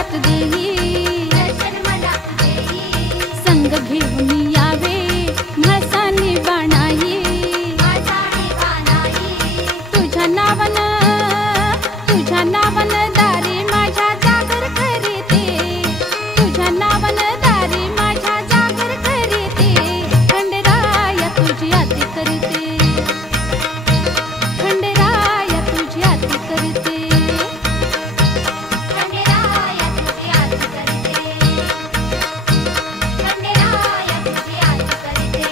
मनात देई, संग घेऊन यावे म्हाळसाने बाणाई, तुझ्या नावन दारी माझ्या जागर करीते, तुझ्या नावन दारी माझ्या जागर करीते, खंडेराया तुझी आरती करते, खंडेराया तुझी आरती करते, खंडेराया तुझी आरती करते, खंडेराया तुझी आरती करते।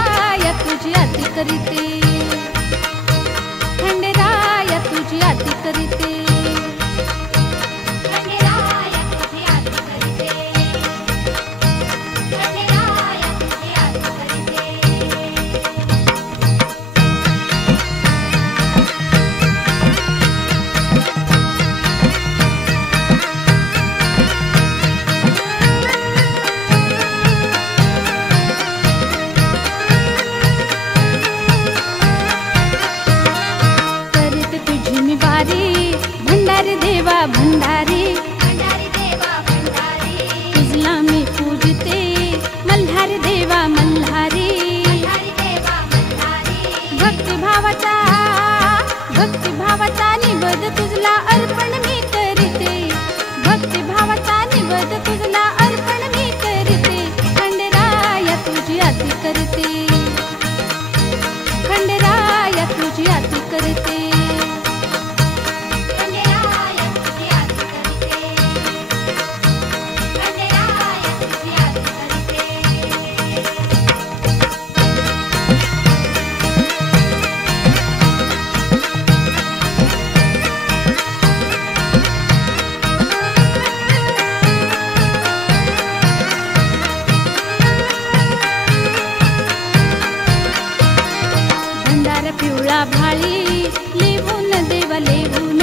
खंडेराया तुझी आरती करते, खंडेराया तुझी आरती करते, खंडेराया तुझी आरती करते। भंडारी देवा भंडारी, तुझला मी पूजते, मल्हारी देवा मल्हारी, भक्तिभावाचा निवेद तुझला अर्पण मी करते, भक्तिभावाचा निवेद तुझला अर्पण मी करते, खंडेराया तुझी आरती करते, खंडेराया तुझी आरती करते, पिवळा भाळी लिहून देवा लिहून,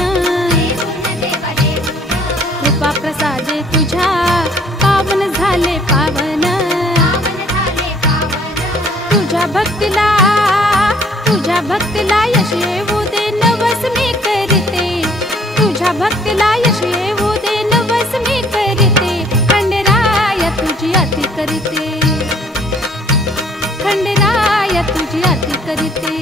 कृपा प्रसादे तुझ्या पावन झाले पावन, तुझ्या भक्तीला यश येऊ दे नवस मी करते, तुझ्या भक्तीला यश येऊ दे नवस मी करते, खंडेराया तुझी आरती करते, खंडेराया तुझी आरती करते।